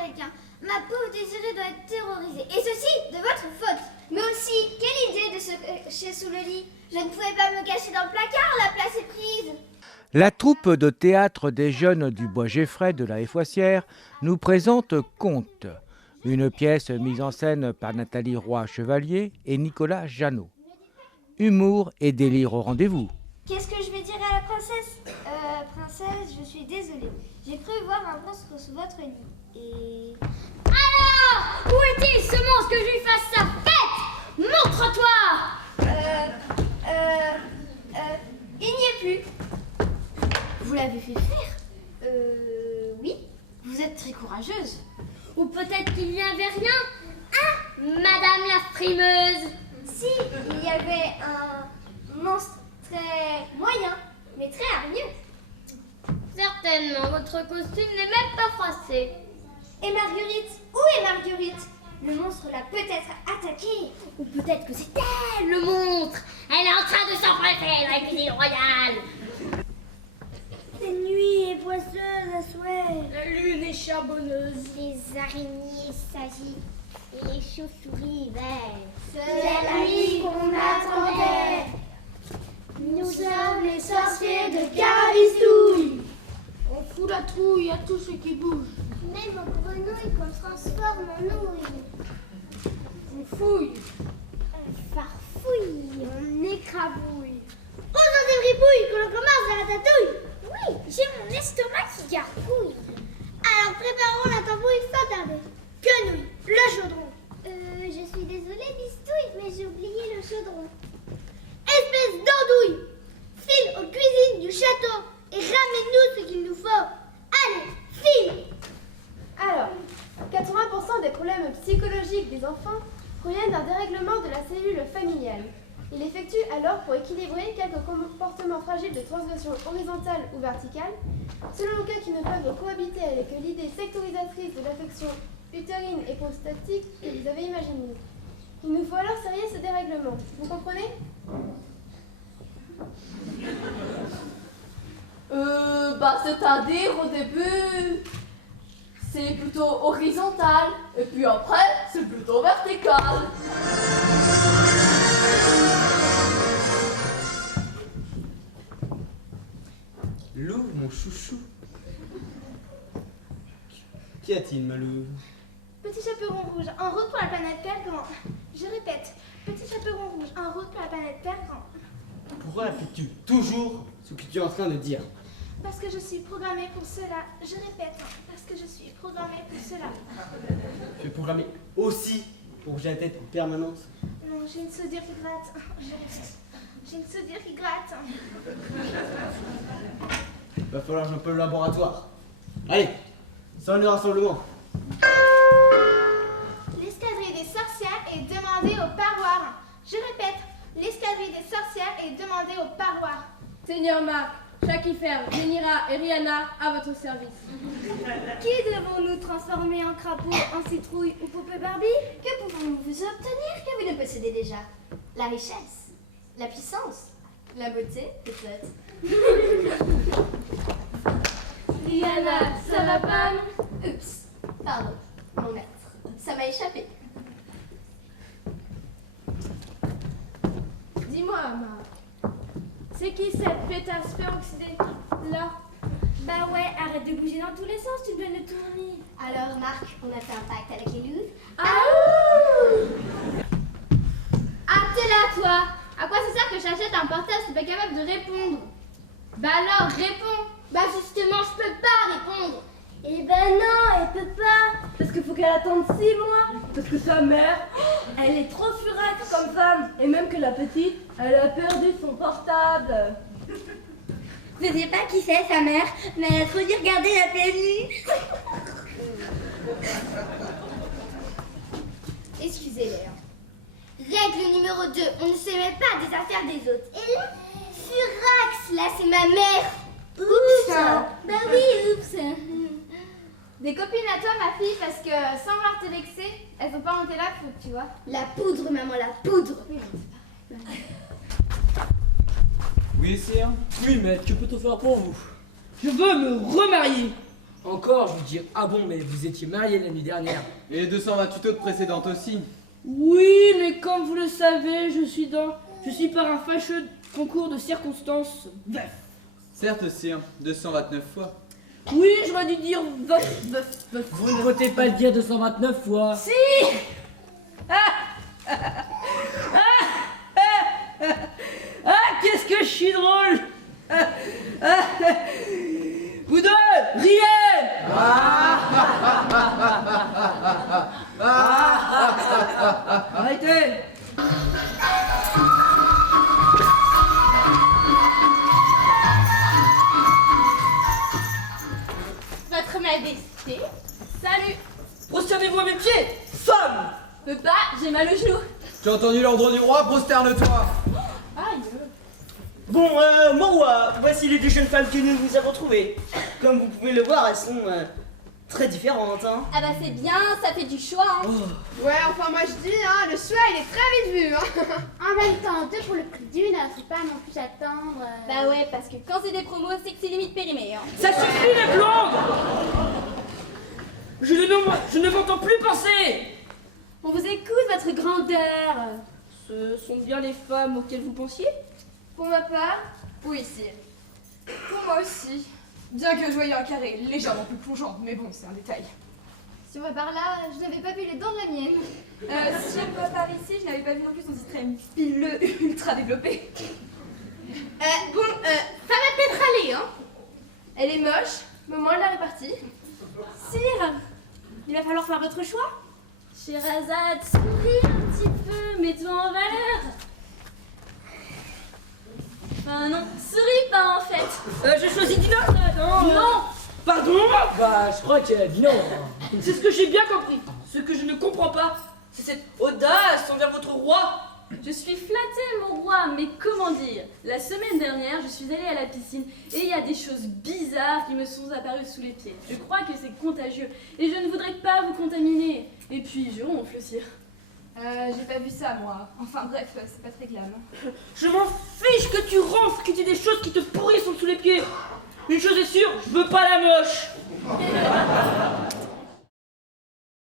quelqu'un. Ma pauvre Désirée doit être terrorisée. Et ceci de votre faute. Mais aussi, quelle idée de se cacher sous le lit. Je ne pouvais pas me cacher dans le placard, la place est prise. La troupe de théâtre des jeunes du Bois-Geffray de la Effoissière nous présente Conte, une pièce mise en scène par Nathalie Roy-Chevalier et Nicolas Jeannot. Humour et délire au rendez-vous. Qu'est-ce que je vais dire à la princesse? Princesse, je suis désolée. J'ai cru voir un monstre sous votre lit. Et... Alors, où est-il ce monstre, que je lui fasse sa fête? Montre-toi! Il n'y est plus. Vous l'avez fait fuir? Oui. Vous êtes très courageuse. Ou peut-être qu'il n'y avait rien? Hein, Madame la frimeuse? Si, il y avait un monstre très moyen, mais très hargneux. Certainement, votre costume n'est même pas froissé. Et Marguerite? Où est Marguerite? Le monstre l'a peut-être attaquée. Ou peut-être que c'est elle, le monstre. Elle est en train de s'embrasser dans la cuisine royale. C'est nuit et poisseuse à souhait. La lune est charbonneuse. Les araignées s'agitent et les chauves-souris veillent. C'est la nuit qu'on attendait. Nous sommes les sorciers de Carabistouille. On fout la trouille à tout ce qui bouge. Même aux grenouilles qu'on transforme en nouilles. On fouille. On farfouille. On écrabouille. Oh, j'en ai ripouille, que l'on commence à la tatouille. Oui, j'ai mon estomac qui gargouille. Alors préparons la tambouille sans tarder. Quenouille, le chaudron. Je suis désolée, Bistouille, mais j'ai oublié le chaudron. Espèce d'andouille, file aux cuisines du château et ramène-nous ce qu'il nous faut. Allez, file. Alors, 80% des problèmes psychologiques des enfants proviennent d'un dérèglement de la cellule familiale. Il effectue alors pour équilibrer quelques comportements fragiles de transgression horizontale ou verticale, selon le cas qui ne peuvent cohabiter avec l'idée sectorisatrice de l'affection utérine et prostatique que vous avez imaginée. Il nous faut alors serrer ce dérèglement. Vous comprenez? C'est-à-dire au début, c'est plutôt horizontal, et puis après, c'est plutôt vertical. Louve, mon chouchou. Qu'y a-t-il, ma louve? Petit chaperon rouge, en route pour la planète Pergan. Je répète, petit chaperon rouge, en route pour la planète Pergan. Pourquoi répètes-tu toujours ce que tu es en train de dire? Parce que je suis programmée pour cela. Je répète, parce que je suis programmée pour cela. Tu es programmé aussi pour que j'ai la tête en permanence. Non, j'ai une soudure qui gratte. J'ai une soudure qui gratte. Va falloir que j'appelle le laboratoire. Allez, sonne le rassemblement. L'escadrille des sorcières est demandée au parloir. Je répète, l'escadrille des sorcières est demandée au parloir. Seigneur Marc, Chakifer, Zénira et Rihanna à votre service. Qui devons-nous transformer en crapaud, en citrouille ou poupée Barbie? Que pouvons-nous vous obtenir que vous ne possédez déjà? La richesse, la puissance, la beauté, peut-être. Rihanna, ça va pas? Oups, pardon, mon maître, ça m'a échappé. Dis-moi, Marc, c'est qui cette pétasse peroxydée là? Bah ouais, arrête de bouger dans tous les sens, tu me donnes le tournis. Alors Marc, on a fait un pacte avec les loups. Ah! Ah, t'es là, toi! À quoi ça sert que j'achète un portable si t'es pas capable de répondre? Bah alors, réponds! Bah justement, je peux pas répondre! Eh ben non, elle peut pas. Parce qu'il faut qu'elle attende 6 mois. Parce que sa mère, elle est trop furax comme femme. Et même que la petite, elle a perdu son portable. Je sais pas qui c'est sa mère, mais elle a trop dû regarder la PMU. Excusez-les. Règle numéro 2, on ne se met pas des affaires des autres. Et là, furax, là c'est ma mère. Oups. Bah oui, oups. Des copines à toi, ma fille, parce que sans vouloir te vexer, elles ont pas monté la faute, tu vois. La poudre, maman, la poudre. Oui, sire. Oui, maître, que peut-on faire pour vous? Je veux me remarier. Encore, je veux dire, ah bon, mais vous étiez mariés la nuit dernière. Et les 228 autres précédentes aussi. Oui, mais comme vous le savez, je suis par un fâcheux concours de circonstances. Veuf. Certes, sire, 229 fois. Oui, j'aurais dû dire veuf, veuf, veuf. Vous ne comptez pas le dire 229 fois. Si. Qu'est-ce que je suis drôle. Vous deux, riez. Arrêtez. Votre Majesté. Salut. Prosternez-vous à mes pieds, femme. Peux pas, j'ai mal au genou. Tu as entendu l'ordre du roi, prosterne-toi. Aïe. Bon, mon roi, voici les deux jeunes femmes que nous avons trouvées. Comme vous pouvez le voir, elles sont très différentes, hein. Ah bah c'est bien, ça fait du choix. Hein. Ouais, enfin moi je dis, hein, le choix il est très vite vu. Hein. En même temps, 2 pour le prix d'une, faut pas non plus attendre. Bah ouais, parce que quand c'est des promos, c'est que c'est limite périmé. Hein. Ça suffit les blondes. Je ne m'entends plus penser. On vous écoute, votre grandeur. Ce sont bien les femmes auxquelles vous pensiez? Pour ma part, oui, sire. Pour moi aussi. Bien que je voyais un carré légèrement plus plongeant, mais bon, c'est un détail. Si on va par là, je n'avais pas vu les dents de la mienne. Si on va par ici, je n'avais pas vu non plus son système pileux ultra développé. Bon, ça va peut-être aller, hein. Elle est moche, mais au moins elle l'a répartie. Sire, il va falloir faire votre choix. Sherazade, souris un petit peu, mets-toi en valeur. Enfin non, souris pas en fait. J'ai choisi Dina. Non. Pardon. Bah, je crois qu'elle a dit non. C'est ce que j'ai bien compris. Ce que je ne comprends pas, c'est cette audace envers votre roi. Je suis flattée, mon roi, mais comment dire? La semaine dernière, je suis allée à la piscine et il y a des choses bizarres qui me sont apparues sous les pieds. Je crois que c'est contagieux et je ne voudrais pas vous contaminer. Et puis, je ronfle, sire. J'ai pas vu ça, moi. Enfin bref, c'est pas très glam. Je m'en fiche que tu ronfles, que tu aies des choses qui te pourrissent sous les pieds. Une chose est sûre, je veux pas la moche.